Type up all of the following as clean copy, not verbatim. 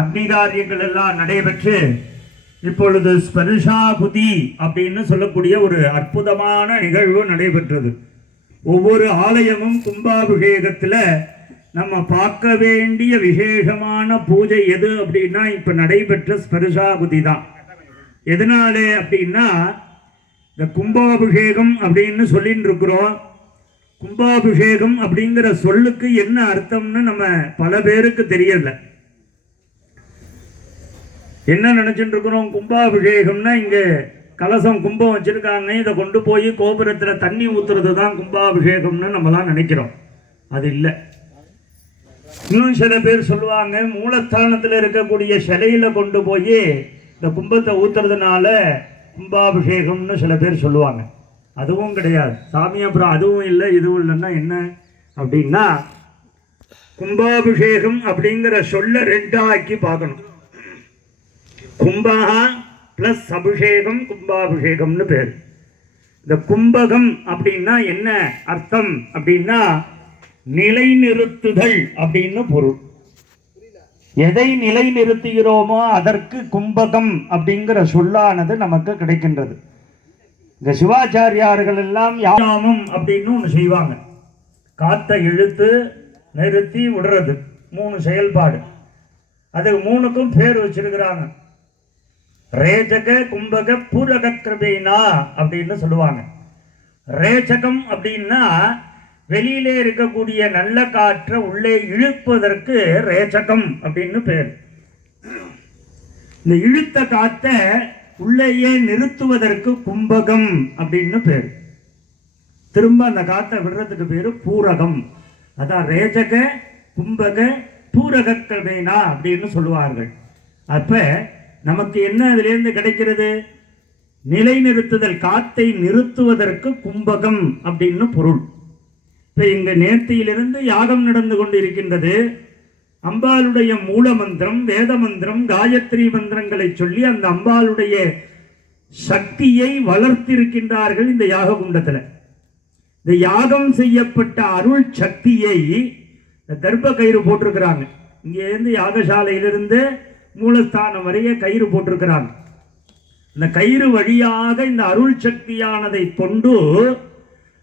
அக்னிகாரியங்கள் எல்லாம் நடைபெற்று இப்பொழுது ஸ்பர்ஷாபுதி அப்படின்னு சொல்லக்கூடிய ஒரு அற்புதமான நிகழ்வு நடைபெற்றது. ஒவ்வொரு ஆலயமும் கும்பாபிஷேகத்தில் நம்ம பார்க்க வேண்டிய விசேஷமான பூஜை எது அப்படின்னா இப்ப நடைபெற்ற ஸ்பர்ஷாபுதி தான். எதனாலே அப்படின்னா இந்த கும்பாபிஷேகம் அப்படின்னு சொல்லிட்டு இருக்கிறோம். கும்பாபிஷேகம் அப்படிங்கிற சொல்லுக்கு என்ன அர்த்தம்னு நம்ம பல பேருக்கு தெரியல. என்ன நினைச்சுட்டு இருக்கிறோம்? கும்பாபிஷேகம்னா இங்க கலசம் கும்பம் வச்சிருக்காங்க, இதை கொண்டு போய் கோபுரத்துல தண்ணி ஊத்துறது தான் கும்பாபிஷேகம்னு நம்மலாம் நினைக்கிறோம். அது இல்லை. இன்னும் சில பேர் சொல்லுவாங்க, மூலஸ்தானத்தில் இருக்கக்கூடிய சிலையில கொண்டு போய் இந்த கும்பத்தை ஊத்துறதுனால கும்பாபிஷேகம்னு சில பேர் சொல்லுவாங்க. அதுவும் கிடையாது சாமி. அப்புறம் அதுவும் இல்லை இதுவும் இல்லைன்னா என்ன அப்படின்னா, கும்பாபிஷேகம் அப்படிங்கிற சொல்ல ரெண்டாக்கி பார்க்கணும். கும்பகா பிளஸ் அபிஷேகம் கும்பாபிஷேகம்னு பேர். இந்த கும்பகம் அப்படின்னா என்ன அர்த்தம் அப்படின்னா நிலைநிறுத்துதல் அப்படின்னு பொருள். எதை நிலைநிறுத்துகிறோமோ அதற்கு கும்பகம் அப்படிங்கிற சொல்லானது நமக்கு கிடைக்கின்றது. இந்த சிவாச்சாரியார்கள் எல்லாம் யாமம் அப்படின்னு ஒன்று செய்வாங்க. காத்தை இழுத்து நிறுத்தி விடுறது 3 செயல்பாடு. அது 3க்கும் பேர் வச்சிருக்கிறாங்க. ரேச்சக கும்பக பூரக கிருபைனா அப்படின்னு சொல்லுவாங்க. ரேச்சகம் அப்படின்னா வெளியிலே இருக்கக்கூடிய நல்ல காற்றை உள்ளே இழுப்பதற்கு ரேச்சகம் அப்படின்னு பேர். இந்த இழுத்த காற்றை உள்ளேயே நிறுத்துவதற்கு கும்பகம் அப்படின்னு பேர். திரும்ப அந்த காற்றை விடுறதுக்கு பேரு பூரகம். அதான் ரேச்சக கும்பக பூரக கிருபைனா அப்படின்னு சொல்லுவார்கள். அப்ப நமக்கு என்ன அதிலிருந்து கிடைக்கிறது? நிலைநிறுத்துதல், காத்தை நிறுத்துவதற்கு கும்பகம் அப்படின்னு பொருள். இப்ப இங்க நேர்த்தியிலிருந்து யாகம் நடந்து கொண்டிருக்கின்றது. அம்பாளுடைய மூல மந்திரம், வேத மந்திரம், காயத்ரி மந்திரங்களை சொல்லி அந்த அம்பாளுடைய சக்தியை வளர்த்திருக்கின்றார்கள் இந்த யாக குண்டத்துல. இந்த யாகம் செய்யப்பட்ட அருள் சக்தியை தர்ப்ப கயிறு போட்டிருக்கிறாங்க. இங்க இருந்து யாகசாலையிலிருந்து மூலஸ்தானம் வரைய கயிறு போட்டிருக்கிறாங்க. இந்த கயிறு வழியாக இந்த அருள் சக்தியானதை கொண்டு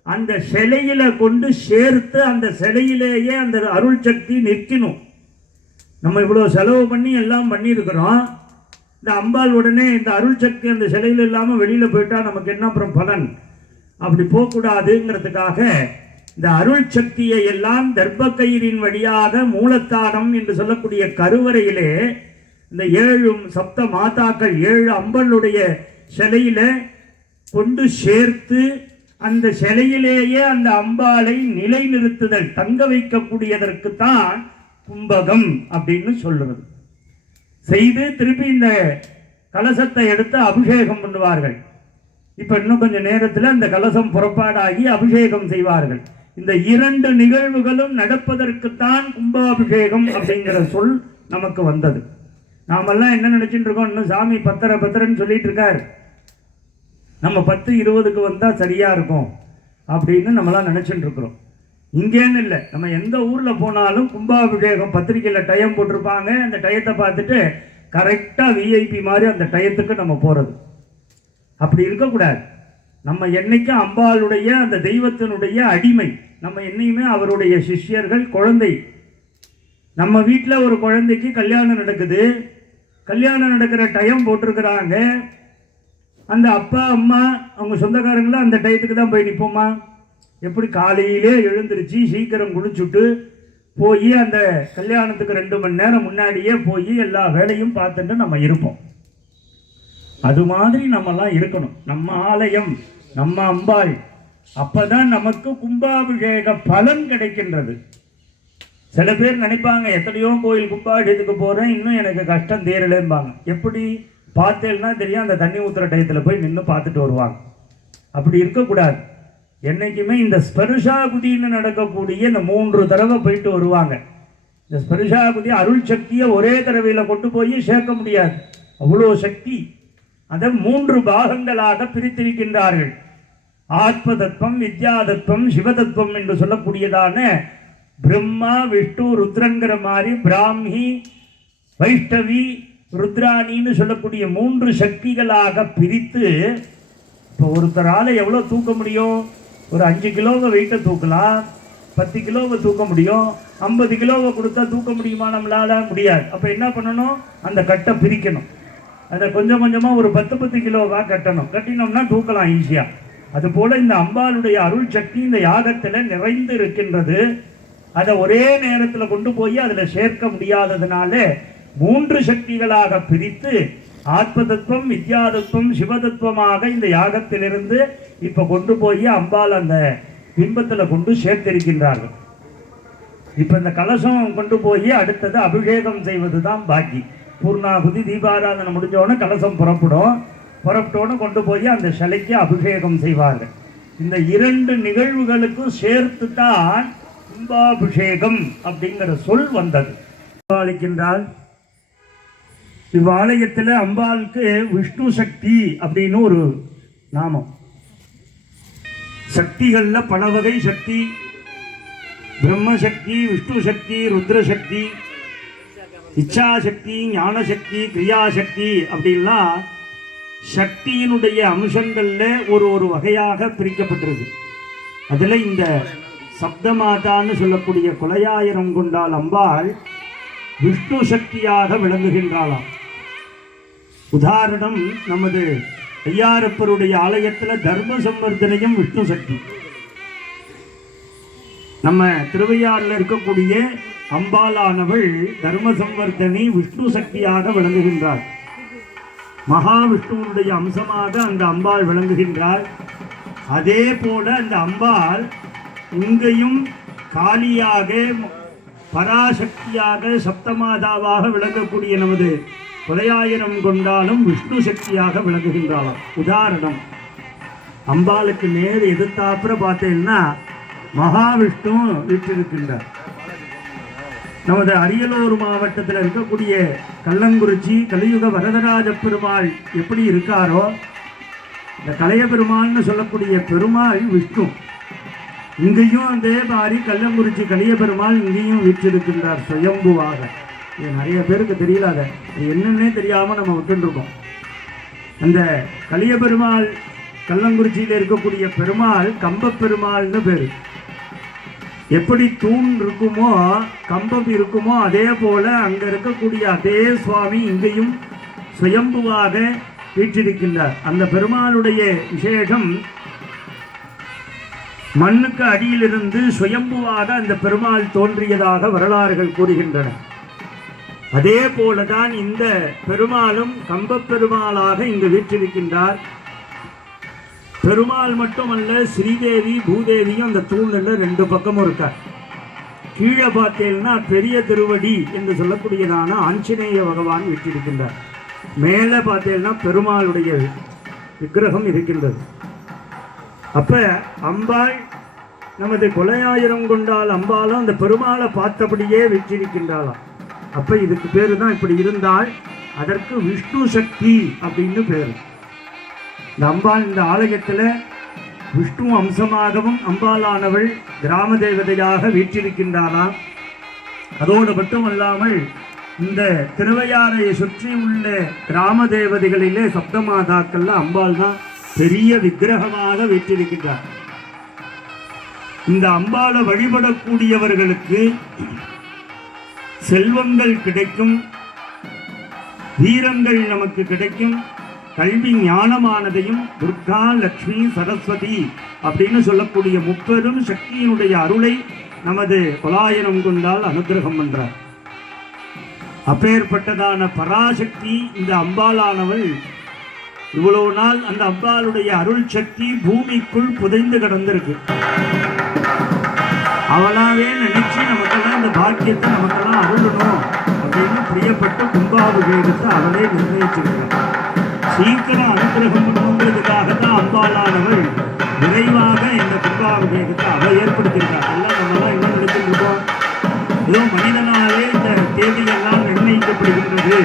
அந்த சிலையில கொண்டு சேர்த்து அந்த சிலையிலேயே அந்த அருள் சக்தி நிற்கணும். நம்ம இவ்வளவு செலவு பண்ணி எல்லாம் பண்ணியிருக்கிறோம். இந்த அம்பாள் உடனே இந்த அருள் சக்தி அந்த சிலையில் இல்லாம வெளியில போயிட்டா நமக்கு என்ன அப்புறம் பலன்? அப்படி போகக்கூடாதுங்கிறதுக்காக இந்த அருள் சக்தியை எல்லாம் தர்ப்ப கயிறின் வழியாக மூலஸ்தானம் என்று சொல்லக்கூடிய கருவறையிலே இந்த 7 சப்த மாதாக்கள் 7 அம்பளுடைய சிலையில கொண்டு சேர்த்து அந்த சிலையிலேயே அந்த அம்பாளை நிலைநிறுத்துதல், தங்க வைக்கக்கூடியதற்கு தான் கும்பகம் அப்படின்னு சொல்றது. செய்து திருப்பி இந்த கலசத்தை எடுத்து அபிஷேகம் பண்ணுவார்கள். இப்ப இன்னும் கொஞ்ச நேரத்தில் அந்த கலசம் புறப்பாடாகி அபிஷேகம் செய்வார்கள். இந்த 2 நிகழ்வுகளும் நடப்பதற்குத்தான் கும்பாபிஷேகம் அப்படிங்கிற சொல் நமக்கு வந்தது. நாமெல்லாம் என்ன நினைச்சுட்டு இருக்கோம்? இன்னும் சாமி பத்திரன்னு சொல்லிட்டு இருக்காரு. நம்ம 10-20க்கு வந்தா சரியா இருக்கும் அப்படின்னு நம்மளாம் நினைச்சுட்டு இருக்கிறோம். இங்கேன்னு இல்லை, நம்ம எந்த ஊர்ல போனாலும் கும்பாபிஷேகம் பத்திரிகையில டயம் போட்டிருப்பாங்க. அந்த டயத்தை பார்த்துட்டு கரெக்டா விஐபி மாதிரி அந்த டயத்துக்கு நம்ம போறது. அப்படி இருக்கக்கூடாது. நம்ம என்னைக்கும் அம்பாளுடைய அந்த தெய்வத்தினுடைய அடிமை. நம்ம என்னைக்குமே அவருடைய சிஷ்யர்கள், குழந்தை. நம்ம வீட்டில் ஒரு குழந்தைக்கு கல்யாணம் நடக்குது. கல்யாணம் நடக்கிற டைம் போட்டிருக்கிறாங்க. அந்த அப்பா அம்மா அவங்க சொந்தக்காரங்களும் அந்த டயத்துக்கு தான் போய் நிற்போமா? எப்படி காலையிலே எழுந்திருச்சு சீக்கிரம் குளிச்சுட்டு போய் அந்த கல்யாணத்துக்கு 2 மணி நேரம் முன்னாடியே போய் எல்லா வேலையும் பார்த்துட்டு நம்ம இருப்போம். அது மாதிரி நம்மலாம் இருக்கணும். நம்ம ஆலயம், நம்ம அம்பாள். அப்பதான் நமக்கு கும்பாபிஷேக பலன் கிடைக்கின்றது. சில பேர் நினைப்பாங்க, எத்தனையோ கோயில் கும்பாபிஷேகத்துக்கு போறேன், இன்னும் எனக்கு கஷ்டம் தீரலேம்பாங்க. எப்படி பார்த்தேன்னா தெரியும், அந்த தண்ணி ஊத்துற டயத்தில் போய் நின்று பார்த்துட்டு வருவாங்க. அப்படி இருக்கக்கூடாது. என்னைக்குமே இந்த ஸ்பர்ஷாகுதின்னு நடக்கக்கூடிய இந்த 3 தடவை போயிட்டு வருவாங்க. இந்த ஸ்பர்ஷாகுதி அருள் சக்தியை ஒரே தடவையில கொண்டு போய் சேர்க்க முடியாது, அவ்வளோ சக்தி. அதை 3 பாகங்களாக பிரித்திருக்கின்றார்கள். ஆத்ம தத்துவம், வித்யா தத்துவம், சிவதத்துவம் என்று சொல்லக்கூடியதான பிரம்மா விஷ்ணு ருத்ரங்கிற மாதிரி பிராமி வைஷ்ணவி, ருத்ராணின்னு சொல்லக்கூடிய 3 சக்திகளாக பிரித்து, இப்போ ஒருத்தரால் எவ்வளோ தூக்க முடியும்? ஒரு 5 கிலோவை வெயிட்டை தூக்கலாம், 10 கிலோவை தூக்க முடியும். 50 கிலோவை கொடுத்தா தூக்க முடியுமா? நம்மளால முடியாது. அப்போ என்ன பண்ணணும்? அந்த கட்டை பிரிக்கணும். அதை கொஞ்சம் கொஞ்சமாக ஒரு 10 கிலோவாக கட்டணும். கட்டினோம்னா தூக்கலாம் ஈஸியாக. அதுபோல் இந்த அம்பாளுடைய அருள் சக்தி இந்த யாகத்தில் நிறைந்து இருக்கின்றது. அதை ஒரே நேரத்தில் கொண்டு போய் அதில் சேர்க்க முடியாததுனால 3 சக்திகளாக பிரித்து ஆத்ம தத்துவம், வித்யா தத்துவம், சிவதத்துவமாக இந்த யாகத்திலிருந்து இப்போ கொண்டு போய் அம்பாள் அந்த பிம்பத்தில் கொண்டு சேர்த்திருக்கின்றார்கள். இப்போ இந்த கலசம் கொண்டு போய் அடுத்தது அபிஷேகம் செய்வது தான் பாக்கி. பூர்ணாகுதி தீபாராதனை முடிஞ்சோடனே கலசம் புறப்பட்டோன்னு கொண்டு போய் அந்த சிலைக்கு அபிஷேகம் செய்வார்கள். இந்த 2 நிகழ்வுகளுக்கும் சேர்த்து தான் கும்பாபிஷேகம் அப்படிங்கிற சொல் வந்தது. அளிக்கின்றால் இவ்வாலயத்தில் அம்பாளுக்கு விஷ்ணு சக்தி அப்படின்னு ஒரு நாமம். சக்திகளில் பல வகை சக்தி, பிரம்மசக்தி, விஷ்ணு சக்தி, ருத்ரசக்தி, இச்சாசக்தி, ஞானசக்தி, கிரியாசக்தி அப்படின்லாம் சக்தியினுடைய அம்சங்களில் ஒரு வகையாக பிரிக்கப்பட்டிருக்கு. அதில் இந்த சப்தமாதான்னு சொல்லக்கூடிய கொலையாயிரம் கொண்டால் அம்பாள் விஷ்ணு சக்தியாக விளங்குகின்றாளாம். உதாரணம், நமது ஐயாரப்பருடைய ஆலயத்தில் தர்ம சம்வர்தனையும் விஷ்ணு சக்தி. நம்ம திருவையாறில் இருக்கக்கூடிய அம்பாளானவள் தர்ம சம்வர்தனி விஷ்ணு சக்தியாக விளங்குகின்றாள். மகாவிஷ்ணுவனுடைய அம்சமாக அந்த அம்பாள் விளங்குகின்றாள். அதே போல அந்த அம்பாள் இங்கேயும் காளியாக, பராசக்தியாக, சப்தமாதாவாக விளங்கக்கூடிய நமது கொலையாயிரம் கொண்டாலும் விஷ்ணு சக்தியாக விளங்குகின்றாளாம். உதாரணம், அம்பாளுக்கு நேர் எதிர்த்தாப்புற பார்த்தீங்கன்னா மகாவிஷ்ணு வீற்றிருக்கின்றார். நமது அரியலூர் மாவட்டத்தில் இருக்கக்கூடிய கள்ளங்குறிச்சி கலியுக வரதராஜ பெருமாள் எப்படி இருக்காரோ, இந்த கலைய பெருமாள்னு சொல்லக்கூடிய பெருமாள் விஷ்ணு. இங்கேயும் அதே மாதிரி கள்ளங்குறிச்சி கலிய பெருமாள் இங்கேயும் வீற்றிருக்கின்றார் சுயம்புவாக. இது நிறைய பேருக்கு தெரியல, அதை என்னன்னே தெரியாமல் நம்ம விட்டுருக்கோம். அந்த கலிய பெருமாள் கள்ளங்குறிச்சியில் இருக்கக்கூடிய பெருமாள் கம்ப பெருமாள்னு பேர். எப்படி தூண் இருக்குமோ கம்பம் இருக்குமோ அதே போல அங்கே இருக்கக்கூடிய அதே சுவாமி இங்கேயும் சுயம்புவாக வீற்றிருக்கின்றார். அந்த பெருமாளுடைய விசேஷம், மண்ணுக்கு அடியிலிருந்து சுயம்புவாக அந்த பெருமாள் தோன்றியதாக வரலாறுகள் கூறுகின்றன. அதே போலதான் இந்த பெருமாளும் கம்ப பெருமாளாக இங்கு வீற்றிருக்கின்றார். பெருமாள் மட்டுமல்ல, ஸ்ரீதேவி பூதேவியும் அந்த தூணில் 2 பக்கமும் இருக்கார். கீழே பார்த்தேன்னா பெரிய திருவடி என்று சொல்லக்கூடியதான ஆஞ்சநேய பகவான் வீற்றிருக்கின்றார். மேலே பார்த்தேன்னா பெருமாளுடைய விக்கிரகம் இருக்கின்றது. அப்ப அம்பாள் நமது கொலையாயிரம் கொண்டால் அம்பாலும் அந்த பெருமாளை பார்த்தபடியே வீற்றிருக்கின்றாளாம். அப்ப இதுக்கு பேரு தான், இப்படி இருந்தால் அதற்கு விஷ்ணு சக்தி அப்படின்னு பேரு. இந்த அம்பாள் இந்த ஆலயத்தில் விஷ்ணு அம்சமாகவும் அம்பாளானவள் கிராம தேவதையாக வீற்றிருக்கின்றாளாம். அதோடு மட்டுமல்லாமல் இந்த திருவையாறையை சுற்றி உள்ள கிராம தேவதைகளிலே சப்தமாதாக்கள்ல அம்பாள் தான் பெரிய விக்கிரகமாக வீற்றிருக்கின்றார். இந்த அம்பாளை வழிபடக்கூடியவர்களுக்கு செல்வங்கள் கிடைக்கும், வீரங்கள் நமக்கு கிடைக்கும், கல்வி ஞானமானதையும் துர்கா, லக்ஷ்மி, சரஸ்வதி அப்படின்னு சொல்லக்கூடிய முப்பெரும் சக்தியினுடைய அருளை நமது கொலாயிரம் கொண்டால் அனுகிரகம் பண்றார். அப்பேற்பட்டதான பராசக்தி இந்த அம்பாளானவள் இவ்வளவு நாள் அந்த அம்பாளுடைய அருள் சக்தி பூமிக்குள் புதைந்து கிடந்திருக்கு. அவளாவே நினைச்சு நமக்கெல்லாம் இந்த பாக்கியத்தை நமக்கெல்லாம் அருளணும் அப்படின்னு பிரியப்பட்டு கும்பாபிஷேகத்தை அவளே நிர்ணயிச்சிருக்கிறார். சீக்கிரம் அனுகிரகம் பண்ணுங்கிறதுக்காக தான் அம்பாளானவள் விரைவாக இந்த கும்பாபிஷேகத்தை அவள் ஏற்படுத்தியிருக்காள். எல்லாம் நம்மளாம் என்ன நினைச்சிட்டு இருக்கோம், ஏதோ மனிதனாலே இந்த தேதியெல்லாம் நிர்ணயிக்கப்படுகின்றது,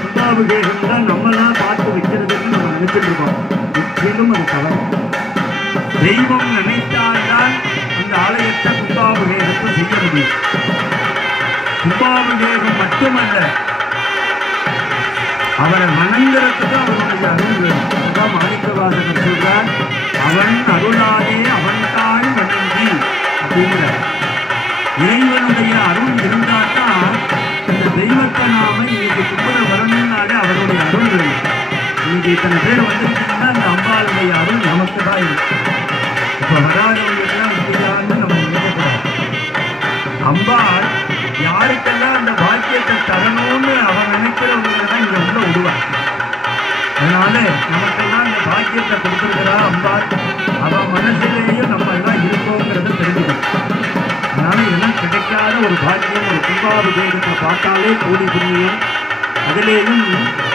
கும்பாபிஷேகம் தான் நம்மளாம் பார்த்து வைக்கிறதுன்னு நம்ம நினைச்சிட்டு இருக்கோம். முற்றிலும் அது தவறு. தெய்வம் நினைத்தால்தான் அந்த ஆலயத்தை கும்பாபிஷேகத்தை செய்ய முடியும். கும்பாபிஷேகம் மட்டுமல்ல, அவரை வணங்குறதுக்கு அவனுடைய அருள் வேணும். அதான் மாணிக்கவாசகர் சொல்றார், அவன் அருளாலே அவன் தாழ் வணங்கி அப்படிங்கிற இறைவனுடைய அருள் இருந்தால்தான் இந்த தெய்வத்தை நாம இன்னைக்கு கும்பிட வரணும்னாலே அவருடைய அருள் வேணும். இன்னைக்கு இத்தனை பேர் வந்துருக்கீங்கன்னா அந்த அம்பாளுடைய அருள் நமக்கு தான் இருக்கு. இப்ப வராதவங்களுக்கெல்லாம் இப்படியான்னு நம்ம நினைக்கக்கூடாது. அம்பாள் யாருக்கெல்லாம் அந்த பாக்கியத்தை தரணும்னு அவன் நினைக்கிறவங்க தான் இங்க உள்ள விடுவார். அதனால நமக்கெல்லாம் இந்த பாக்கியத்தை கொடுத்துருக்கிறா அம்பாள். அவன் மனசிலேயும் நம்ம எல்லாம் இருக்கோங்கிறத தெரிஞ்சுக்கணும். அதனால இதெல்லாம் கிடைக்காத ஒரு பாக்கியம். ஒரு கும்பாபிஷேகத்தை பார்த்தாலே கூடி புண்ணியம். அதிலேயும்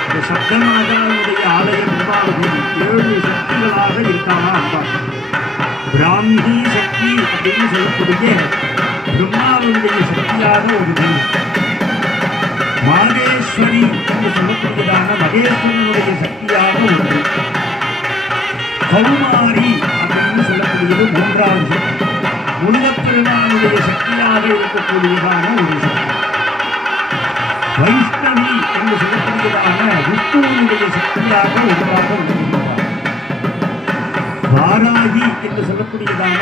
இந்த சப்தமாதாவுடைய ஆலய கும்பாபிஷேகம் 7 சக்திகளாக இருக்கானா அம்பாள். பிராமி சக்தி அப்படின்னு சொல்லக்கூடிய பிரம்மாவுடைய சக்தியாக ஒரு தெய்வம். மாகேஸ்வரி என்று சொல்லக்கூடியதான மகேஸ்வரனுடைய சக்தியாக ஒன்று. கௌமாரி அப்படின்னு சொல்லக்கூடியது 3ஆவது சக்தி. முருகப்பெருமானுடைய சக்தியாக இருக்கக்கூடியதான ஒரு சக்தி. வைஷ்ணவி என்று சொல்லக்கூடியதான விஷ்ணுவினுடைய சக்தியாக ஒன்றாக விளங்குகிறார். வாராகி என்று சொல்லக்கூடியதான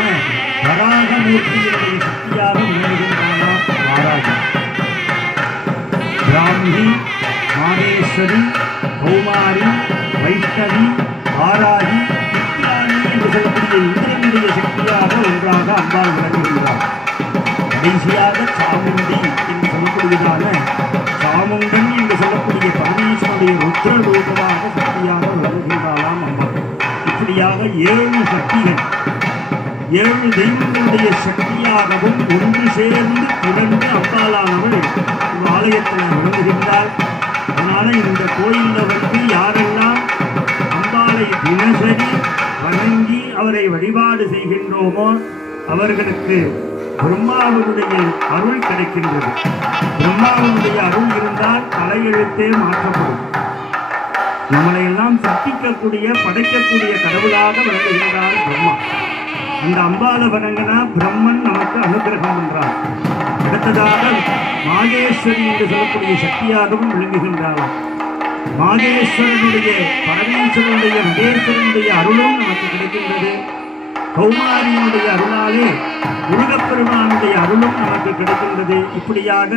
வராகமூர்த்தியினுடைய சக்தியாக விளங்குகின்றன வாராகி. பிராமி, மாகேஸ்வரி, கௌமாரி, வைஷ்ணவி, வாராகி, வித்யானி என்று சொல்லக்கூடிய இந்திரனுடைய சக்தியாக ஒன்றாக அம்பாள் விளங்குகின்றார். கடைசியாக சாமுண்டி என்று சொல்லக்கூடியதான சாமுண்டன் என்று சொல்லக்கூடிய பரமேஸ்வருடைய ருத்ர ரூபமாக சக்தியாக விளங்குகின்றாளாம் அம்பாள். இப்படியாக 7 சக்திகள் 7 தெய்வங்களுடைய சக்தியாகவும் ஒன்று சேர்ந்து திரண்டு அம்பாளானவள் ஆலயத்தில் விளங்குகின்றார். அதனால இந்த கோயிலில் வந்து யாரெல்லாம் அம்பாளை தினசரி வணங்கி அவரை வழிபாடு செய்கின்றோமோ அவர்களுக்கு பிரம்மாவனுடைய அருள் கிடைக்கின்றது. பிரம்மாவனுடைய அருள் இருந்தால் தலையெழுத்தே மாற்றப்படும். நம்மளை எல்லாம் சக்திக்கக்கூடிய படைக்கக்கூடிய கடவுளாக விளங்குகின்றார் பிரம்மா. அந்த அம்பாளை வணங்கினா பிரம்மன் நமக்கு அனுகிரகம் என்றார். அடுத்ததாக மாகேஸ்வரி என்று சொல்லக்கூடிய சக்தியாகவும் விளங்குகின்றாராம். மாகேஸ்வரனுடைய பரமேஸ்வரனுடைய மகேஸ்வரனுடைய அருளும் நமக்கு கிடைக்கின்றது. கௌமாரியினுடைய அருளாலே முருகப்பெருமானுடைய அருளும் நமக்கு கிடைக்கின்றது. இப்படியாக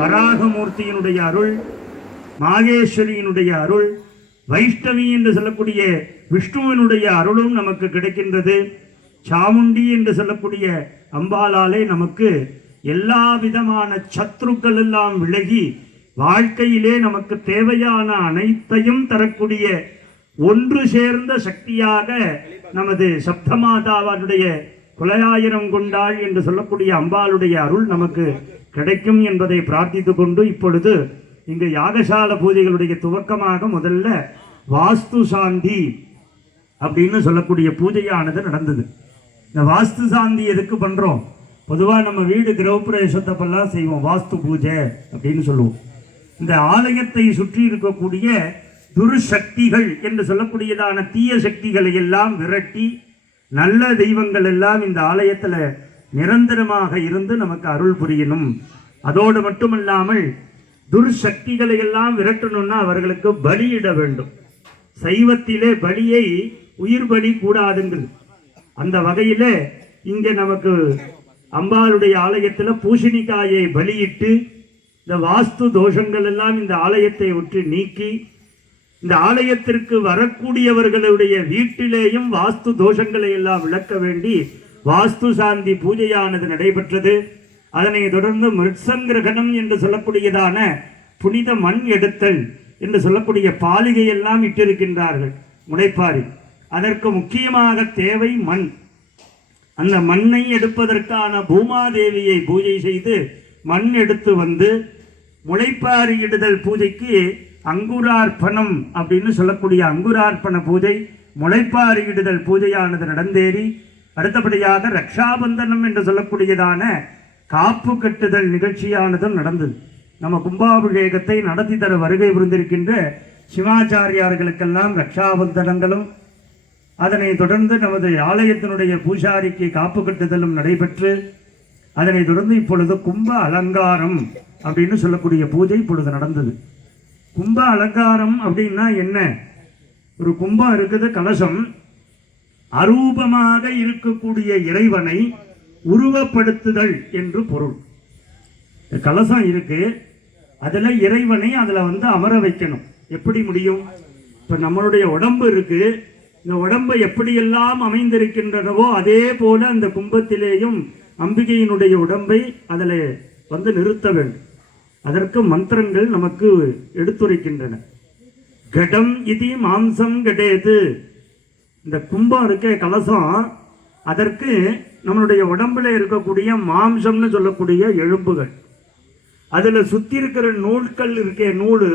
வராகமூர்த்தியினுடைய அருள், மாகேஸ்வரியினுடைய அருள், வைஷ்ணவி என்று சொல்லக்கூடிய விஷ்ணுவினுடைய அருளும் நமக்கு கிடைக்கின்றது. சாமுண்டி என்று சொல்லக்கூடிய அம்பாளாலே நமக்கு எல்லா விதமான சத்ருக்கள் எல்லாம் விலகி வாழ்க்கையிலே நமக்கு தேவையான அனைத்தையும் தரக்கூடிய ஒன்று சேர்ந்த சக்தியாக நமது சப்தமாதாவுடைய குலையாயிரம் கொண்டாள் என்று சொல்லக்கூடிய அம்பாளுடைய அருள் நமக்கு கிடைக்கும் என்பதை பிரார்த்தித்து கொண்டு இப்பொழுது இங்கு யாகசால பூஜைகளுடைய துவக்கமாக முதல்ல வாஸ்து சாந்தி அப்படின்னு சொல்லக்கூடிய பூஜையானது நடந்தது. இந்த வாஸ்து சாந்தி எதுக்கு பண்றோம்? பொதுவாக நம்ம வீடு கிரகப்பிரவேசத்தப்பெல்லாம் செய்வோம், வாஸ்து பூஜை அப்படின்னு சொல்லுவோம். இந்த ஆலயத்தை சுற்றி இருக்கக்கூடிய துர்சக்திகள் என்று சொல்லக்கூடியதான தீய சக்திகளை எல்லாம் விரட்டி நல்ல தெய்வங்கள் எல்லாம் இந்த ஆலயத்தில் நிரந்தரமாக இருந்து நமக்கு அருள் புரியணும். அதோடு மட்டுமல்லாமல் துர்சக்திகளை எல்லாம் விரட்டணும்னா அவர்களுக்கு பலியிட வேண்டும். சைவத்திலே பலியை உயிர் பலி கூடாதுங்கள். அந்த வகையில் இங்கே நமக்கு அம்பாளுடைய ஆலயத்தில் பூசணிக்காயை பலியிட்டு இந்த வாஸ்து தோஷங்கள் எல்லாம் இந்த ஆலயத்தை விட்டு நீக்கி இந்த ஆலயத்திற்கு வரக்கூடியவர்களுடைய வீட்டிலேயும் வாஸ்து தோஷங்களை எல்லாம் விளக்க வேண்டி வாஸ்து சாந்தி பூஜையானது நடைபெற்றது. அதனை தொடர்ந்து மிருத்சங்கிரகணம் என்று சொல்லக்கூடியதான புனித மண் எடுத்தல் என்று சொல்லக்கூடிய பாலிகையெல்லாம் இட்டிருக்கின்றார்கள் முளைப்பாரி. அதற்கு முக்கியமாக தேவை மண். அந்த மண்ணை எடுப்பதற்கான பூமாதேவியை பூஜை செய்து மண் எடுத்து வந்து முளைப்பாரி இடுதல் பூஜைக்கு அங்குரார்ப்பணம் அப்படின்னு சொல்லக்கூடிய அங்குரார்ப்பண பூஜை, முளைப்பாரி இடுதல் பூஜையானது நடந்தேறி அடுத்தபடியாக ரக்ஷாபந்தனம் என்று சொல்லக்கூடியதான காப்பு கட்டுதல் நிகழ்ச்சியானதும் நடந்தது. நம்ம கும்பாபிஷேகத்தை நடத்தி தர வருகை புரிந்திருக்கின்ற சிவாச்சாரியார்களுக்கெல்லாம் ரக்ஷாபந்தனங்களும் அதனை தொடர்ந்து நமது ஆலயத்தினுடைய பூசாரிக்கு காப்பு கட்டுதலும் நடைபெற்று அதனை தொடர்ந்து இப்பொழுது கும்ப அலங்காரம் அப்படின்னு சொல்லக்கூடிய பூஜை இப்பொழுது நடந்தது. கும்ப அலங்காரம் அப்படின்னா என்ன? ஒரு கும்பம் இருக்குது, கலசம். அரூபமாக இருக்கக்கூடிய இறைவனை உருவப்படுத்துதல் என்று பொருள். கலசம் இருக்கு, அதுல இறைவனை அதுல அமர வைக்கணும். எப்படி முடியும்? இப்ப நம்மளுடைய உடம்பு இருக்கு, இந்த உடம்பை எப்படியெல்லாம் அமைந்திருக்கின்றனவோ அதே போல அந்த கும்பத்திலேயும் அம்பிகையினுடைய உடம்பை அதில் நிறுத்த வேண்டும். அதற்கு மந்திரங்கள் நமக்கு எடுத்துரைக்கின்றன. கடம் இது மாம்சம் கடேது. இந்த கும்பம் இருக்க கலசம், அதற்கு நம்மளுடைய உடம்புல இருக்கக்கூடிய மாம்சம்னு சொல்லக்கூடிய எலும்புகள், அதுல சுத்தி இருக்கிற நூல்கள் இருக்க நூலு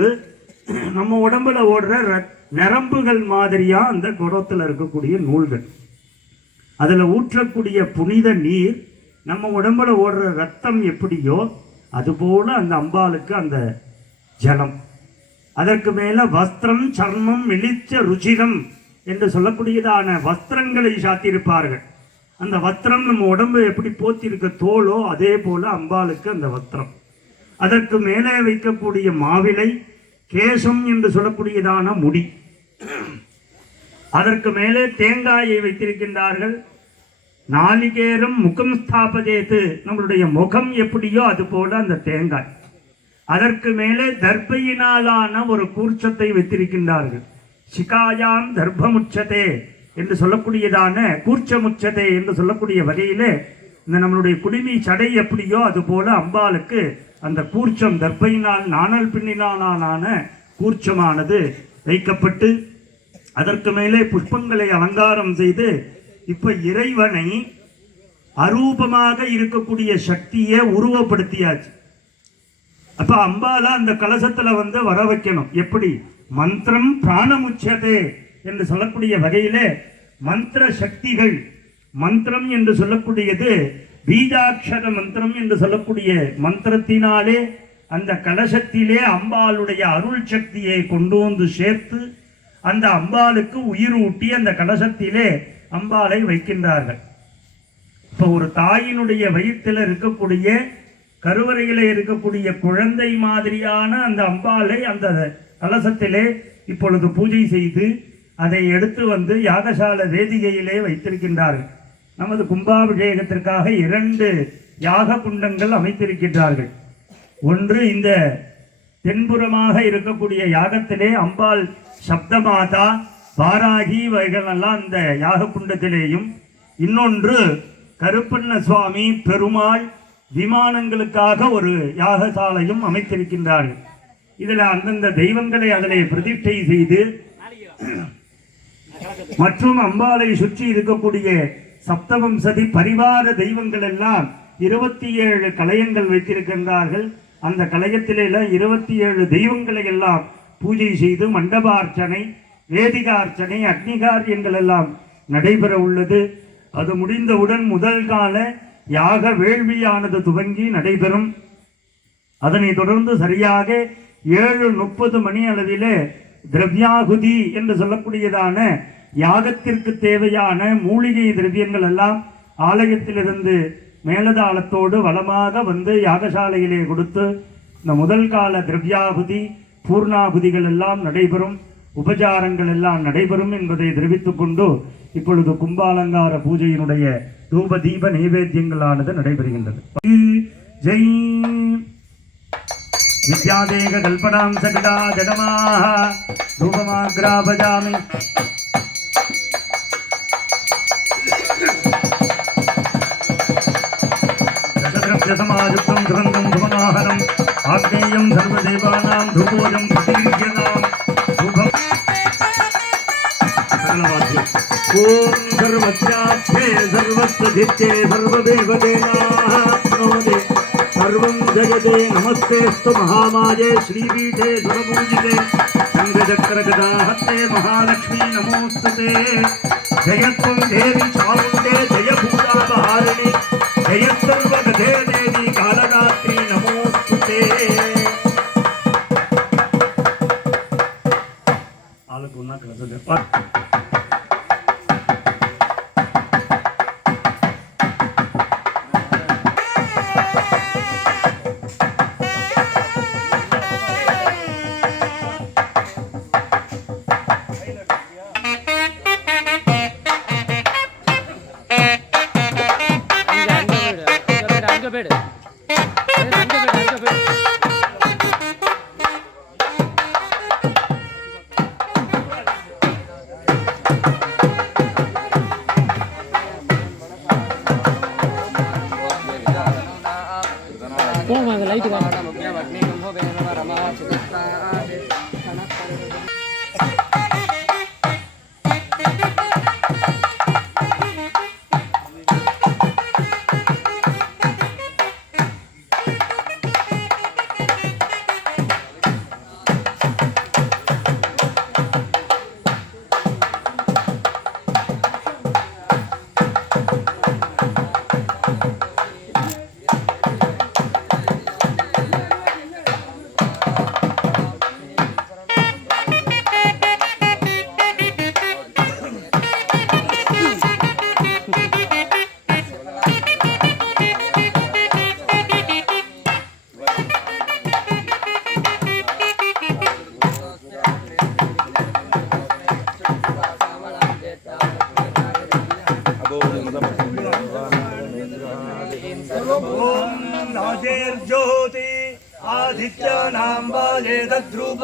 நம்ம உடம்புல ஓடுற நரம்புகள் மாதிரியா அந்த குடத்துல இருக்கக்கூடிய நூல்கள். அதுல ஊற்றக்கூடிய புனித நீர் நம்ம உடம்புல ஓடுற ரத்தம் எப்படியோ அதுபோல அந்த அம்பாளுக்கு அந்த ஜலம். அதற்கு மேல வஸ்திரம் சர்மம் மிளிச்ச ருச்சிரம் என்று சொல்லக்கூடியதான வஸ்திரங்களை சாத்தியிருப்பார்கள். அந்த வஸ்திரம் நம்ம உடம்பு எப்படி போத்திருக்க தோலோ அதே போல அம்பாளுக்கு அந்த வஸ்திரம். அதற்கு மேலே வைக்கக்கூடிய மாவிலை கேசம் என்று சொல்லக்கூடியதான முடி. அதற்கு மேலே தேங்காயை வைத்திருக்கின்றார்கள். நாளிகேரம் முகம் ஸ்தாபதேத்து, நம்மளுடைய முகம் எப்படியோ அது போல அந்த தேங்காய். அதற்கு மேலே தர்பையினாலான ஒரு கூர்ச்சத்தை வைத்திருக்கின்றார்கள். சிகாயாம் தர்பமுச்சதே என்று சொல்லக்கூடியதான கூர்ச்சமுச்சதே என்று சொல்லக்கூடிய வகையிலே இந்த நம்மளுடைய குடிமி சடை எப்படியோ அது போல அம்பாளுக்கு அந்த கூர்ச்சம் தர்பையினால் நாணல் பின்னினாலான கூர்ச்சமானது வைக்கப்பட்டு அதற்கு மேலே புஷ்பங்களை அலங்காரம் செய்து இப்ப இறைவனை அரூபமாக இருக்கக்கூடிய சக்தியை உருவப்படுத்தியாச்சு. அப்ப அம்பால அந்த கலசத்துல வர வைக்கணும். எப்படி? மந்திரம் பிராணமுச்சதே என்று சொல்லக்கூடிய வகையிலே மந்திர சக்திகள். மந்திரம் என்று சொல்லக்கூடியது பீஜாட்சர மந்திரம் என்று சொல்லக்கூடிய மந்திரத்தினாலே அந்த கலசத்திலே அம்பாளுடைய அருள் சக்தியை கொண்டு வந்து சேர்த்து அந்த அம்பாளுக்கு உயிர் ஊட்டி அந்த கலசத்திலே அம்பாளை வைக்கின்றார்கள். இப்போ ஒரு தாயினுடைய வயிற்றில் இருக்கக்கூடிய கருவறையிலே இருக்கக்கூடிய குழந்தை மாதிரியான அந்த அம்பாளை அந்த கலசத்திலே இப்பொழுது பூஜை செய்து அதை எடுத்து யாகசால வேதிகையிலே வைத்திருக்கின்றார்கள். நமது கும்பாபிஷேகத்திற்காக 2 யாக குண்டங்கள் அமைத்திருக்கின்றார்கள். ஒன்று இந்த தென்புறமாக இருக்கக்கூடிய யாகத்திலே அம்பாள் சப்தமாதா வாராகி வைகளெல்லாம் அந்த யாக குண்டத்திலேயும், இன்னொன்று கருப்பண்ண சுவாமி பெருமாள் விமானங்களுக்காக ஒரு யாகசாலையும் அமைத்திருக்கின்றார்கள். இதில் அந்தந்த தெய்வங்களை அதிலே பிரதிஷ்டை செய்து மற்றும் அம்பாளை சுற்றி இருக்கக்கூடிய சப்தவம்சதி பரிவார தெய்வங்கள் எல்லாம் 27 கலயங்கள் வைத்திருக்கின்றார்கள். அந்த கலயத்திலே 27 தெய்வங்களை எல்லாம் பூஜை செய்து மண்டபார்ச்சனை வேதிகார்ச்சனை அக்னிகாரியங்கள் எல்லாம் நடைபெற உள்ளது. அது முடிந்தவுடன் முதல் கால யாக வேள்வியானது துவங்கி நடைபெறும். அதனை தொடர்ந்து சரியாக 7:30 மணி அளவிலே திரவியாகுதி என்று சொல்லக்கூடியதான யாகத்திற்கு தேவையான மூலிகை திரவியங்கள் எல்லாம் ஆலயத்திலிருந்து மேலதாளத்தோடு வளமாக யாகசாலையிலே கொடுத்து இந்த முதல் கால திரவியாகுதி பூர்ணாகுதிகள் எல்லாம் நடைபெறும், உபச்சாரங்கள் எல்லாம் நடைபெறும் என்பதை தெரிவித்துக் கொண்டு இப்பொழுது கும்பாலங்கார பூஜையினுடைய தூப தீப நைவேத்தியங்களானது நடைபெறுகின்றது. ஜெய் வித்யாதேக கல்பனாம் சகடா ஜடமாக தூபமாக்ராபஜாமி. சமாயுக்தம் சுகந்தம் சுமனாஹரம் ஆக்னேயம் சர்வதேவானாம் தூபோஜம் பிரதீர்யனாம் தூபம். ஓம் சர்வத்யாப்தே சர்வஸ்வதித்தே சர்வதேவதேனாப்னோதே சர்வம் ஜெயதே நமஸ்தேஸ்து மகாமாயே ஸ்ரீபீठे சுரபூஜிதே சங்கச்சக்கரகதாஹஸ்தே மகாலக்ஷ்மீ நமோஸ்துதே. ஜெயத்வம் தேவி சாமுண்டே ஜெய பூஜாபஹாரிணி ஜெயசர்வகதே தேவி காலராத்ரி நமோஸ்துதே. ஆளுக்கு ஒன்னா கலசது. பேடு அங்க பேடு போவாங்க லைட் வாங்க ज्योति आदित्यानाम्बाले तद्रूप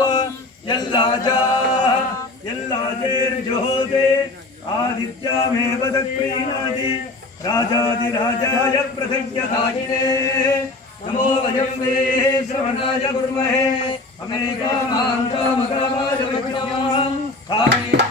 ज्योति आदित्यामेव तत्प्रीणाति राजाधिराजाय प्रसज्ञतायिने नमो वयं वे श्रवणाय कुर्महे अमे कामां कामकामाय विष्णवां कामे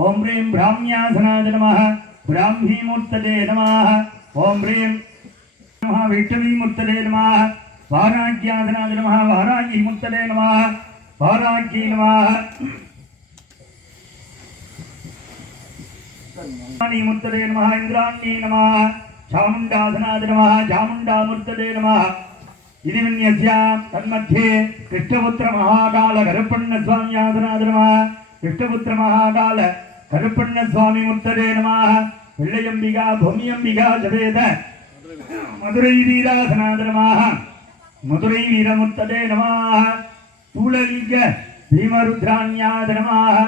ओम ह्रीं ब्राह्म्यासनाय नमः ब्राह्मीमूर्तये नमः ओम ह्रीं नमः विष्णुमूर्तये नमः वाराग्यासनाय नमः वारागीमूर्तये नमः वारागी नमः मूर्तये नमः इंद्राणी नमः चामुण्डासनाय नमः चामुण्डामूर्तये नमः इति विन्यस्यां तन्मध्ये कृष्णपुत्र महाकाल करुपण्ण स्वाम्यासनाय नमः कृष्णपुत्र महाकाल करुपण्ण स्वामी मूर्तये नमः पिल्लयंबिका भूमियंबिका जवेद मधुरै वीरासनाय नमः मधुरै वीरमूर्तये नमः स्थूललिंग भीमरुद्राण्याय नमः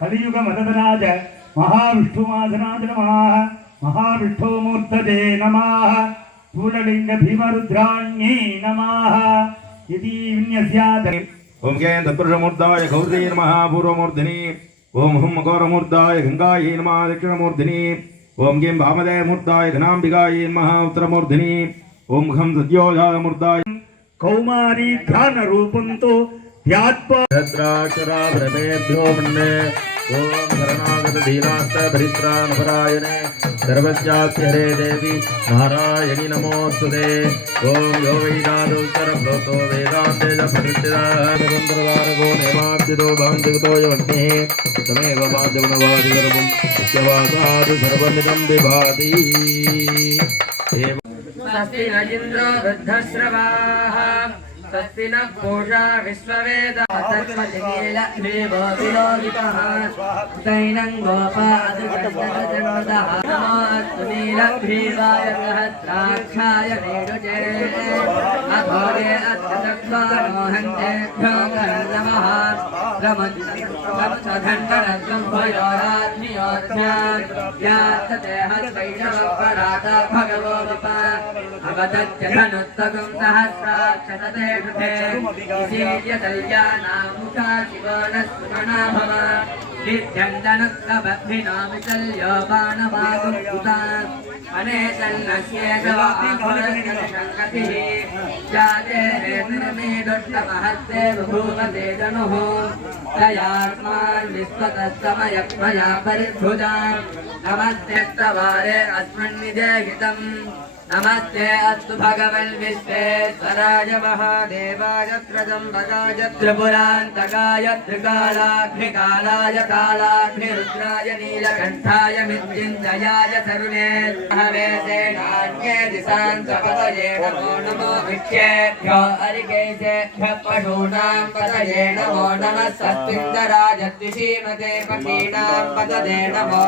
कलियुग मददराज महाविष्णुवासनाय नमः महाविष्णुमूर्तये नमः स्थूललिंग भीमरुद्राण्यै नमः इति विन्यस्यात् ओम केन तत्पुरुषमूर्ताय गौरी नमः पूर्वमूर्धिनी ओम हुम गौरमूर्ताय गंगायै नमः दक्षिणमूर्धिनी ओम कें वामदेवमूर्ताय घनाम्बिकायै नमः उत्तरमूर्धिनी ओम घं सद्योजातमूर्ताय कौमारी ध्यान रूपंतो ध्यात्पद्राक्षराभ्रमेभ्यो मन्ये ओम शरणागत धीरास्त परित्राणपरायणे सर्वस्यास्य हरे देवी नारायणी नमोस्तुते ओम यो वैदादुत्तरप्रोतो वेदान्ते च प्रकृतिदारगो नेमाद्यतो भाञ्जगतो यवन्ये तमेव माध्यमनवादिगर्भं सत्यवासादि सर्वमिदं विभाति स्वस्ति न इन्द्रो वृद्धश्रवाः स्वस्ति न पूषा विश्ववेदाः तत्पतिनीलग्रीवो विलोकितः दैनं गोपादुकन्दः नमोऽस्तु नीलग्रीवाय सहस्राक्षाय वेणुजे अघोरे अर्थचक्वानो हन्तेभ्यो नमः रमसखण्डनत्वं भयोरात्मियोऽध्यात् यात्तते हस्तैषवपरात भगवो वप अवदत्य धनुत्तकं सहस्राक्षतते कल्याणामुखा शिवो न सुमना भव नित्यं दनुत्तबद्धिनामितल्यो बाणवागुप्ता अनेतन्नस्येकवापरशङ्कतिः जाते हेतुर्मेदुष्टमहस्ते बभूवते जनुः तयात्मान् विश्वतस्तमयक्मया परिभुजा नमस्ते स्तवारे अस्मन्निदेहितम् नमस्ते अस्तु भगवन् विश्वेश्वराय महादेवाय त्र्यम्बकाय त्रिपुरान्तकाय त्रिकालाग्निकालाय कालाग्निरुद्राय नीलकण्ठाय मृत्युञ्जयाय सर्वेभ्ये दिशान्तपतये नमो भिक्षेभ्यो हरिकेशेभ्यः पशूनां पतये नमो नमः सत्पिन्दराय द्विषीमते पक्षीणां पतये नमो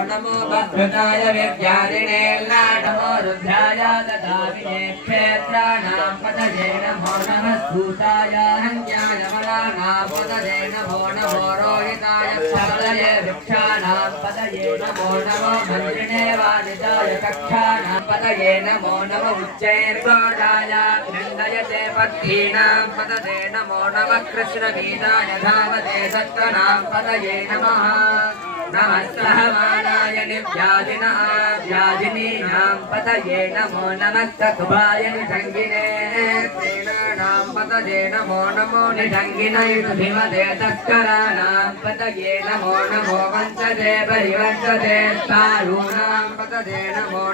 भद्रताय विद्यारिणे नमो रुद्राय क्षेत्राणां पतये नमो नमः सूताय हन्याय मलानां पतये नमो रोहिताय पतये वृक्षाणां पतये नमो मन्त्रिणे वादिताय कक्षाणां पतये नमो उच्चैर्गोडाय खण्डयते पद्धीनां पतये नमो कृष्णगीताय धावते सत्त्वनां पतये नमः नमस्तहमानाय व्याधिनीनां पतये नमो नमः सकुभाय निषङ्गिने सेनानां पतये नमो निषङ्गिनै धीमते तस्कराणां पतये नमो वंशते परिवर्तते सारूणां पतये नमो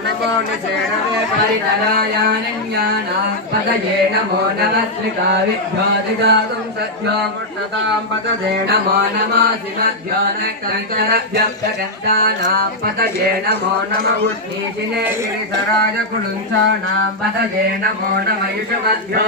निषेणवे परितरायानिन्यानां पतये नमो नमः श्रीकाविभ्योदिगातुं सद्यो मुष्णतां पतये नमो शिवभ्यो न व्यक्तगन्धानां पतये नमो उष्णीशिने गिरिसराज कुलुंसानां पतये नमो युषमभ्यो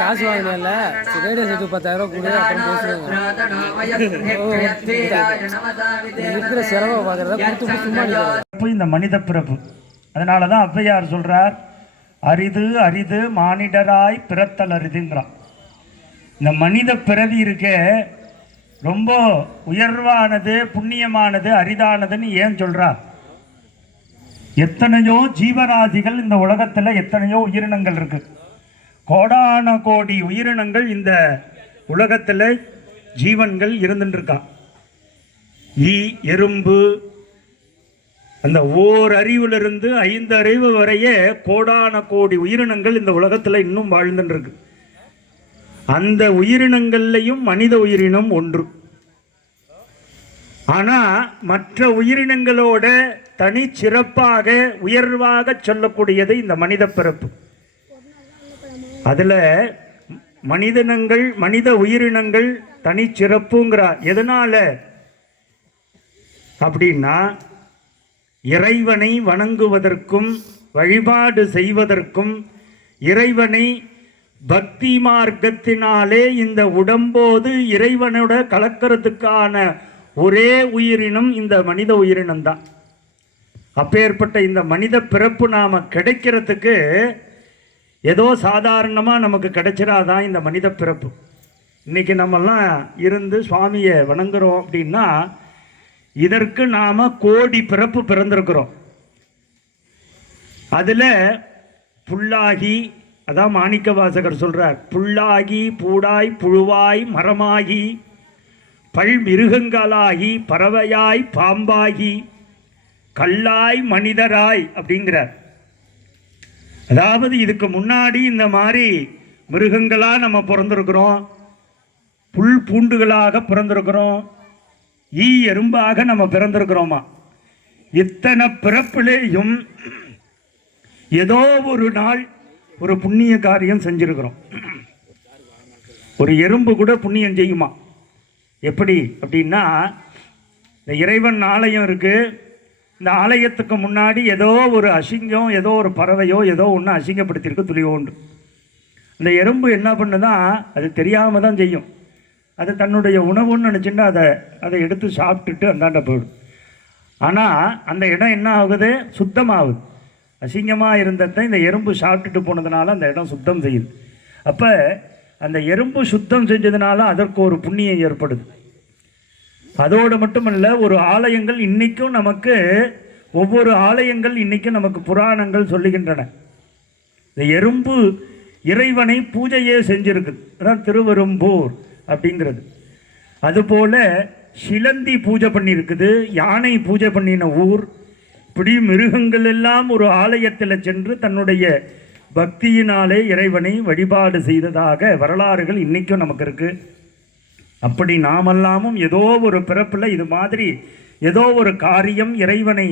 காசு வாங்கினல சிகரெட் செட்டு 10,000 கூட அப்புறம் பேசுவாங்க இருக்கிற செலவை பார்க்கறத கொடுத்து சும்மா இந்த மனித பிறப்பு. அதனால தான் ஔவையார் சொல்றார், அரிது அரிது மானிடராய் பிறத்தல் அரிதுங்கிறான். இந்த மனித பிறவி இருக்க ரொம்ப உயர்வானது, புண்ணியமானது, அரிதானதுன்னு ஏன் சொல்றார்? எத்தனையோ ஜீவராசிகள் இந்த உலகத்துல, எத்தனையோ உயிரினங்கள் இருக்கு. கோடான கோடி உயிரினங்கள் இந்த உலகத்துல ஜீவன்கள் இருந்துட்டு இருக்கான். ஈ, எறும்பு, அந்த ஓர் அறிவிலிருந்து 5 அறிவு வரைய கோடான கோடி உயிரினங்கள் இந்த உலகத்துல இன்னும் வாழ்ந்துட்டு இருக்கு. அந்த உயிரினங்கள்லையும் மனித உயிரினம் ஒன்று. ஆனா மற்ற உயிரினங்களோட தனி சிறப்பாக உயர்வாக சொல்லக்கூடியது இந்த மனித பிறப்பு. அதுல மனித உயிரினங்கள் தனி சிறப்புங்கிறார். எதனால அப்படின்னா, இறைவனை வணங்குவதற்கும் வழிபாடு செய்வதற்கும் இறைவனை பக்தி மார்க்கத்தினாலே இந்த உடம்போது இறைவனோட கலக்கிறதுக்கான ஒரே உயிரினம் இந்த மனித உயிரினம் தான். அப்பேற்பட்ட இந்த மனித பிறப்பு நாம கிடைக்கிறதுக்கு ஏதோ சாதாரணமாக நமக்கு கிடைச்சிடாதான் இந்த மனித பிறப்பு. இன்னைக்கு நம்மெல்லாம் இருந்து சுவாமியை வணங்குறோம் அப்படின்னா இதற்கு நாம கோடி பிறப்பு பிறந்திருக்கிறோம். அதுல புல்லாகி, அதான் மாணிக்க வாசகர் சொல்றார், புல்லாகி பூடாய் புழுவாய் மரமாகி பல்மிருகங்களாகி பறவையாய் பாம்பாகி கல்லாய் மனிதராய் அப்படிங்கிறார். அதாவது இதுக்கு முன்னாடி இந்த மாதிரி மிருகங்களா நம்ம பிறந்திருக்கிறோம், புல் பூண்டுகளாக பிறந்திருக்கிறோம், ஈ எறும்பாக நம்ம பிறந்திருக்கிறோமா. இத்தனை பிறப்பிலேயும் ஏதோ ஒரு நாள் ஒரு புண்ணிய காரியம் செஞ்சிருக்கிறோம். ஒரு எறும்பு கூட புண்ணியம் செய்யுமா? எப்படி அப்படின்னா, இந்த இறைவன் ஆலயம் இருக்கு. இந்த ஆலயத்துக்கு முன்னாடி ஏதோ ஒரு அசிங்கம், ஏதோ ஒரு பறவையோ ஏதோ ஒன்று அசிங்கப்படுத்தியிருக்கு துளியோண்டு. இந்த எறும்பு என்ன பண்ணுதான், அது தெரியாமல் தான் செய்யும். அது தன்னுடைய உணவுன்னு நினச்சிட்டு அதை எடுத்து சாப்பிட்டுட்டு அந்தாண்ட போயிடும். ஆனால் அந்த இடம் என்ன ஆகுது, சுத்தமாகுது. அசிங்கமாக இருந்ததை இந்த எறும்பு சாப்பிட்டுட்டு போனதுனால அந்த இடம் சுத்தம் செய்யுது. அப்போ அந்த எறும்பு சுத்தம் செஞ்சதுனால அதற்கு ஒரு புண்ணியம் ஏற்படுது. அதோடு மட்டுமல்ல, ஒரு ஆலயங்கள் இன்னைக்கும் நமக்கு, ஒவ்வொரு ஆலயங்கள் இன்னைக்கும் நமக்கு புராணங்கள் சொல்லுகின்றன. இந்த எறும்பு இறைவனை பூஜையே செஞ்சிருக்கு, அதான் திருவெரும்பூர் அப்படிங்கிறது. அதுபோல சிலந்தி பூஜை பண்ணியிருக்குது, யானை பூஜை பண்ணின ஊர். இப்படி மிருகங்கள் எல்லாம் ஒரு ஆலயத்தில் சென்று தன்னுடைய பக்தியினாலே இறைவனை வழிபாடு செய்ததாக வரலாறுகள் இன்னைக்கும் நமக்கு இருக்கு. அப்படி நாமெல்லாமும் ஏதோ ஒரு பிறப்பில் இது மாதிரி ஏதோ ஒரு காரியம் இறைவனை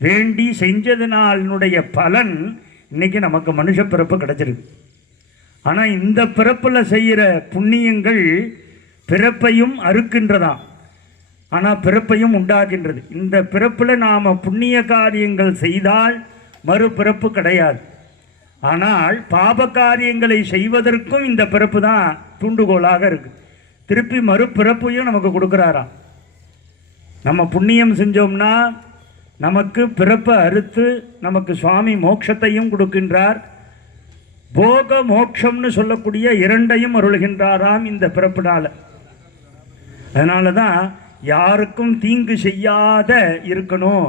வேண்டி செஞ்சதுனாலுடைய பலன் இன்னைக்கு நமக்கு மனுஷ பிறப்பு கிடைச்சிருக்கு. ஆனால் இந்த பிறப்பில் செய்கிற புண்ணியங்கள் பிறப்பையும் அறுக்கின்றதாம், ஆனால் பிறப்பையும் உண்டாகின்றது. இந்த பிறப்பில் நாம் புண்ணிய காரியங்கள் செய்தால் மறுபிறப்பு கிடையாது. ஆனால் பாப காரியங்களை செய்வதற்கும் இந்த பிறப்பு தான் தூண்டுகோலாக இருக்கு. திருப்பி மறுபிறப்பையும் நமக்கு கொடுக்குறாராம். நம்ம புண்ணியம் செஞ்சோம்னா நமக்கு பிறப்பை அறுத்து நமக்கு சுவாமி மோட்சத்தையும் கொடுக்கின்றார். போக மோட்சம்னு சொல்லக்கூடிய இரண்டையும் அருள்கின்றாராம் இந்த பிறப்பினால. அதனால தான் யாருக்கும் தீங்கு செய்யாத இருக்கணும்,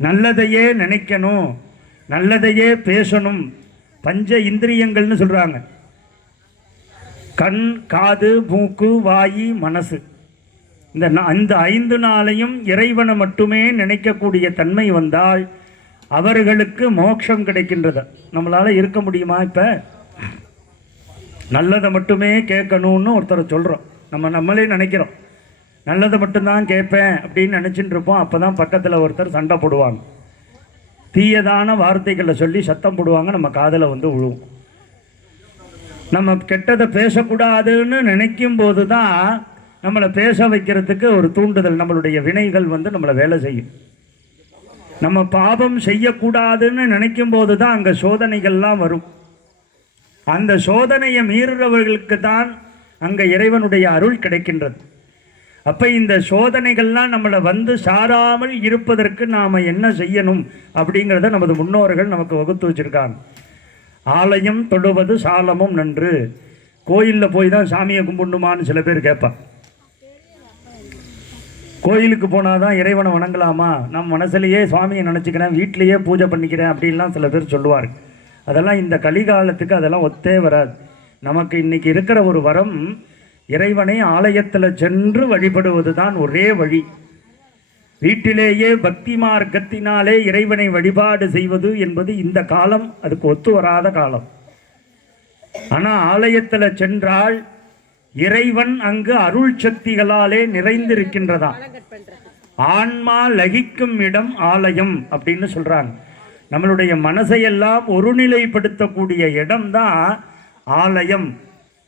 நல்லதையே நினைக்கணும், நல்லதையே பேசணும். பஞ்ச இந்திரியங்கள்னு சொல்கிறாங்க, கண், காது, மூக்கு, வாயி, மனசு. இந்த 5 நாளையும் இறைவனை மட்டுமே நினைக்கக்கூடிய தன்மை வந்தால் அவர்களுக்கு மோட்சம் கிடைக்கின்றது. நம்மளால் இருக்க முடியுமா? இப்போ நல்லதை மட்டுமே கேட்கணும்னு ஒருத்தர் சொல்கிறோம், நம்மளே நினைக்கிறோம் நல்லதை மட்டும்தான் கேட்பேன் அப்படின்னு நினச்சிட்டு இருப்போம். அப்போ தான் பக்கத்தில் ஒருத்தர் சண்டை போடுவாங்க, தீயதான வார்த்தைகளை சொல்லி சத்தம் போடுவாங்க, நம்ம காதில் வந்து விழுவும். நம்ம கெட்டதை பேசக்கூடாதுன்னு நினைக்கும் போது தான் நம்மளை பேச வைக்கிறதுக்கு ஒரு தூண்டுதல், நம்மளுடைய வினைகள் வந்து நம்மளை வேலை செய்யும். நம்ம பாபம் செய்யக்கூடாதுன்னு நினைக்கும் போது தான் அங்கே சோதனைகள்லாம் வரும். அந்த சோதனையை மீறுறவர்களுக்கு தான் அங்கே இறைவனுடைய அருள் கிடைக்கின்றது. அப்போ இந்த சோதனைகள்லாம் நம்மளை வந்து சாராமல் இருப்பதற்கு நாம் என்ன செய்யணும் அப்படிங்கிறத நமது முன்னோர்கள் நமக்கு வகுத்து வச்சுருக்காங்க. ஆலயம் தொழுவது சாலமும் நன்று. கோயிலில் போய் தான் சாமியை கும்பிடணுமான்னு சில பேர் கேட்பான். கோயிலுக்கு போனால் தான் இறைவனை வணங்கலாமா? நம் மனசுலையே சுவாமியை நினச்சிக்கிறேன், வீட்டிலையே பூஜை பண்ணிக்கிறேன் அப்படின்லாம் சில பேர் சொல்லுவார். அதெல்லாம் இந்த கலிகாலத்துக்கு அதெல்லாம் ஒத்தே வராது. நமக்கு இன்றைக்கி இருக்கிற ஒரு வரம் இறைவனை ஆலயத்தில் சென்று வழிபடுவது தான் ஒரே வழி. வீட்டிலேயே பக்தி மார்க்கத்தினாலே இறைவனை வழிபாடு செய்வது என்பது இந்த காலம் அதுக்கு ஒத்து வராத காலம். ஆனால் ஆலயத்தில் சென்றால் இறைவன் அங்கு அருள் சக்திகளாலே நிறைந்திருக்கின்றதா. ஆன்மா லகிக்கும் இடம் ஆலயம் அப்படின்னு சொல்றாங்க. நம்மளுடைய மனசையெல்லாம் ஒருநிலைப்படுத்தக்கூடிய இடம்தான் ஆலயம்.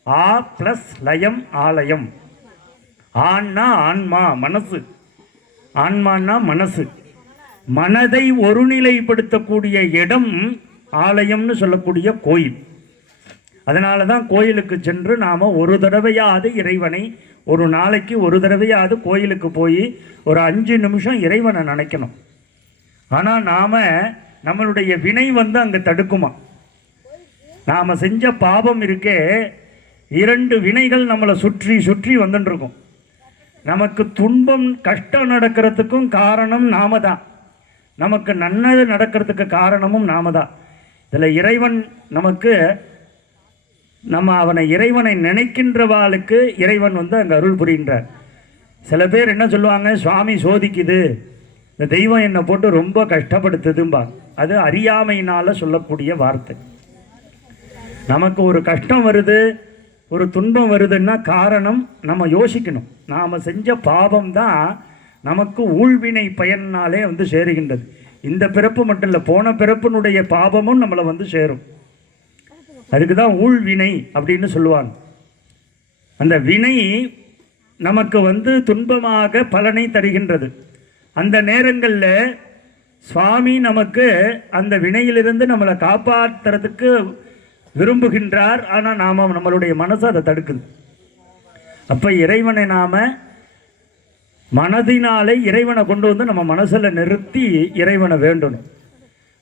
ஆ பிளஸ் லயம் ஆலயம். ஆன்னா ஆன்மா, மனசு. ஆன்மான்னா மனசு. மனதை ஒருநிலைப்படுத்தக்கூடிய இடம் ஆலயம்னு சொல்லக்கூடிய கோயில். அதனால தான் கோயிலுக்கு சென்று நாம் ஒரு தடவையாவது இறைவனை, ஒரு நாளைக்கு ஒரு தடவையாவது கோயிலுக்கு போய் ஒரு 5 நிமிஷம் இறைவனை நினைக்கணும். ஆனால் நாம் நம்மளுடைய வினை வந்து அங்கே தடுக்குமா? நாம் செஞ்ச பாபம் இருக்கே, 2 வினைகள் நம்மளை சுற்றி சுற்றி வந்துட்டுருக்கும். நமக்கு துன்பம் கஷ்டம் நடக்கிறதுக்கும் காரணம் நாம தான், நமக்கு நன்னது நடக்கிறதுக்கு காரணமும் நாம தான். இதில் இறைவன் நமக்கு, நம்ம அவனை இறைவனை நினைக்கின்றவாளுக்கு இறைவன் வந்து அங்கே அருள் புரிகின்றார். சில பேர் என்ன சொல்லுவாங்க, சுவாமி சோதிக்குது, இந்த தெய்வம் என்னை போட்டு ரொம்ப கஷ்டப்படுத்துதும்பா. அது அறியாமையினால் சொல்லக்கூடிய வார்த்தை. நமக்கு ஒரு கஷ்டம் வருது, ஒரு துன்பம் வருதுன்னா காரணம் நம்ம யோசிக்கணும். நாம் செஞ்ச பாபம் தான் நமக்கு ஊழ்வினை பயனாலே வந்து சேருகின்றது. இந்த பிறப்பு மட்டும் இல்லை, போன பிறப்பினுடைய பாபமும் நம்மளை வந்து சேரும். அதுக்கு தான் ஊழ்வினை அப்படின்னு சொல்லுவாங்க. அந்த வினை நமக்கு வந்து துன்பமாக பலனை தருகின்றது. அந்த நேரங்களில் சுவாமி நமக்கு அந்த வினையிலிருந்து நம்மளை காப்பாற்றுறதுக்கு விரும்புகின்றார். ஆனால் நாம் நம்மளுடைய மனசு அதை தடுக்குது. அப்போ இறைவனை நாம் மனதினாலே இறைவனை கொண்டு வந்து நம்ம மனசில் நிறுத்தி இறைவனை வேண்டணும்.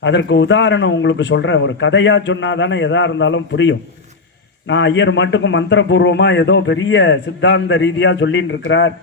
அதற்கு உதாரணம் உங்களுக்கு சொல்கிறேன். ஒரு கதையாக சொன்னால் தானே எதாக இருந்தாலும் புரியும். நான் ஐயர் மட்டுக்கும் மந்திரபூர்வமாக ஏதோ பெரிய சித்தாந்த ரீதியாக சொல்லின்னு இருக்கிறார்,